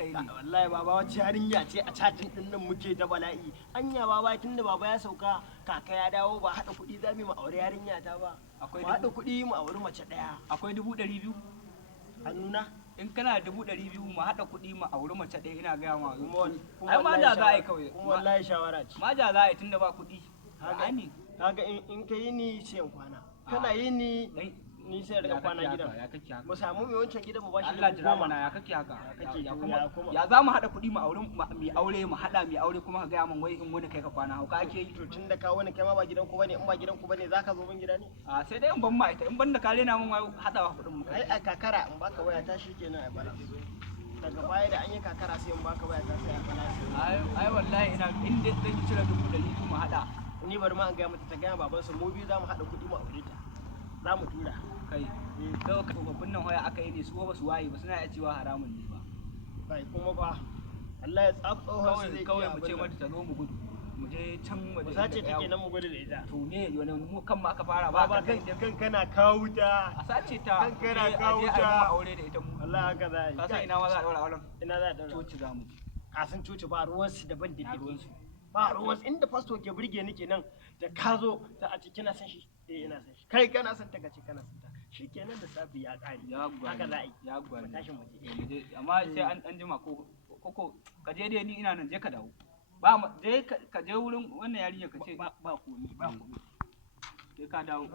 aka yi ne? Wallahi baba wacce yarinya ce a chatin din nan muke da bala'i. Anya baba tunda baba ya sauka kaka ya dawo ba hada kuɗi zamu mu aure yarinya ta ba. Akwai hada kuɗi mu aure mace daya. Akwai 200,000? Hannuna? In kana da 200,000 mu haɗa kuɗi mu auri mace ɗaya ina gaya ma. Ai ma da za a yi kawai. Kuma wallahi shawara ce. Ma da za a yi tunda ba kuɗi. Kaga in ka yi ni sai in kwana. Kana yi ni sai daga kwana gidan. Mu samu mai wancan gidan mu bashi. Allah jira mana ya kake haka. Ya za mu haɗa kuɗi mu aure mu haɗa mu aure kuma ka gaya min wai in wani kai ka kwana hauka ake yi. To tunda ka wani kai ma ba gidan ku bane in ba gidan ku bane zaka zo min gida ne? A sai dai in ban ma ita in ban da kare na mun haɗawa kuɗin mu. Ai a kakara in baka waya ta shikenan ai bala. Daga baya da an yi kakara sai in baka waya ta sai ai bala. Ai wallahi ina in dai zan cire 200,000 mu haɗa. Ni bari ma an gaya mata ta gaya babansa mu biyu za mu haɗa kuɗi mu aure ta. Za mu tura. Kai kawai tsofaffin nan waya aka yi ne su ba su waye ba suna iya cewa haramun ne ba. Bai kuma ba Allah ya tsaf tsohon su zai kawai mu ce mata ta zo mu gudu mu je can waje. Ba sace take nan mu gudu da ita. To ne wani mu kan ma aka fara ba kan kana kawo ta. A sace ta kan kana kawo ta. Aure da ita mu. Allah haka za yi. Ka san ina ma za a daura auren? Ina za a daura. Coci za mu. Ka san coci ba ruwan su daban da ruwan su. Ba ruwan inda pastor ke burge ni kenan da ka zo ta a cikin na san shi ina san shi kai kana san ta gace kana san ta shikenan da safi ya kare haka za a yi ya gwani tashin waje amma sai an jima ko ka je dai ni ina nan je ka dawo ba je ka je wurin wannan yarinya ka ce ba komi sai ka dawo